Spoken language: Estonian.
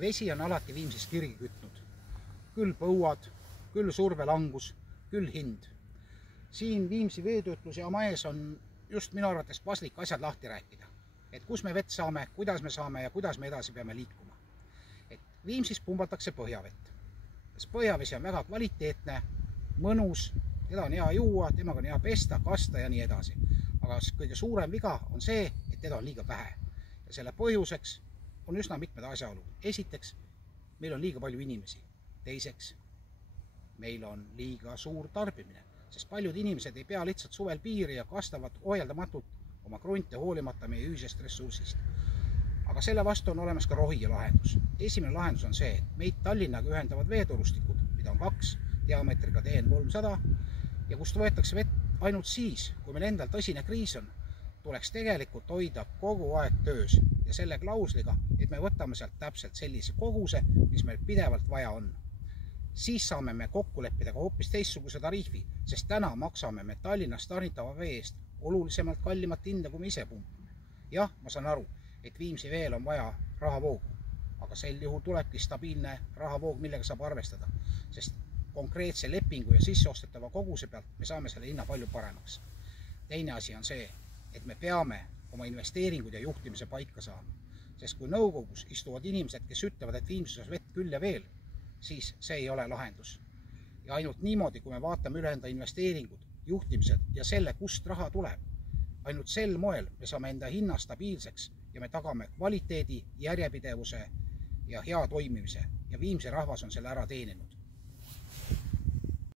Vesi on alati Viimsis kirgi kütnud. Küll põuad, küll survelangus, küll hind. Siin Viimsi veetöötlusjaama ees on just minu arvates paslik asjad lahti rääkida. Et kus me vett saame, kuidas me saame ja kuidas me edasi peame liikuma. Et Viimsis pumbatakse põhjavett. Põhjavesi on väga kvaliteetne, mõnus, teda on hea juua, temaga on hea pesta, kasta ja nii edasi. Aga kõige suurem viga on see, et teda on liiga vähe. Ja selle põhjuseks on üsna mitmed asjaolud. Esiteks, meil on liiga palju inimesi. Teiseks, meil on liiga suur tarbimine, sest paljud inimesed ei pea lihtsalt suvel piiri ja kastavad ohjeldamatult oma krunte hoolimata meie ühisest ressursist. Aga selle vastu on olemas ka rohige lahendus. Esimene lahendus on see, et meid Tallinnaga ühendavad veetorustikud, mida on 2 diameetriga DN300 ja kust võetakse vett ainult siis, kui meil endal tõsine kriis on, tuleks tegelikult hoida kogu aeg töös ja selle klausliga, et me võtame sealt täpselt sellise koguse, mis meil pidevalt vaja on. Siis saame me kokku leppida ka hoopis teistsuguse tariifi, sest täna maksame me Tallinnas tarnitava vee eest olulisemalt kallimat hinda, kui me ise pumpame. Jah, ma saan aru, et Viimsi veel on vaja rahavoogu, aga sel juhul tulebki stabiilne rahavoog, millega saab arvestada, sest konkreetse lepingu ja sisseostetava koguse pealt me saame selle hinna palju paremaks. Teine asi on see, et me peame oma investeeringud ja juhtimise paika saama, sest kui nõukogus istuvad inimesed, kes ütlevad, et Viimsis on vett küll ja veel, siis see ei ole lahendus. Ja ainult niimoodi, kui me vaatame üle enda investeeringud, juhtimised ja selle, kust raha tuleb, ainult sel moel me saame enda hinna stabiilseks ja me tagame kvaliteedi, järjepidevuse ja hea toimimise ja Viimsi rahvas on selle ära teeninud.